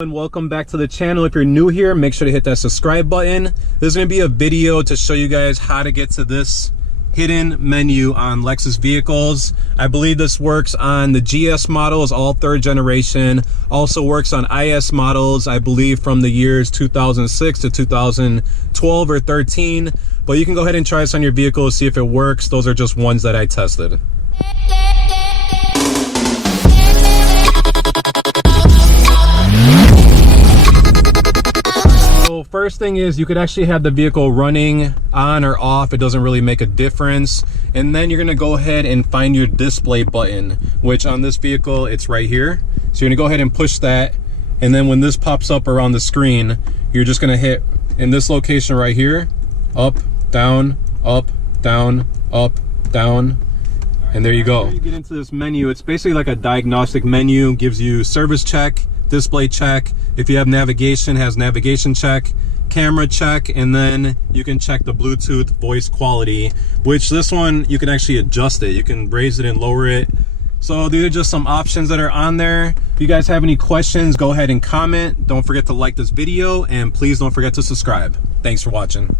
And welcome back to the channel. If you're new here, make sure to hit that subscribe button. There's going to be a video to show you guys how to get to this hidden menu on Lexus vehicles. I believe this works on the GS models, all third generation. Also works on IS models, I believe from the years 2006 to 2012 or 13. But you can go ahead and try this on your vehicle, see if it works. Those are just ones that I tested. First thing is you could actually have the vehicle running on or off. It doesn't really make a difference. And then you're gonna go ahead and find your display button, which on this vehicle, it's right here. So you're gonna go ahead and push that. And then when this pops up around the screen, you're just gonna hit in this location right here, up, down, up, down, up, down. And there you go. After you get into this menu, it's basically like a diagnostic menu, gives you service check, display check. If you have navigation, has navigation check, camera check, and then you can check the Bluetooth voice quality, which this one you can actually adjust it. You can raise it and lower it. So these are just some options that are on there. If you guys have any questions, go ahead and comment. Don't forget to like this video, and please don't forget to subscribe. Thanks for watching.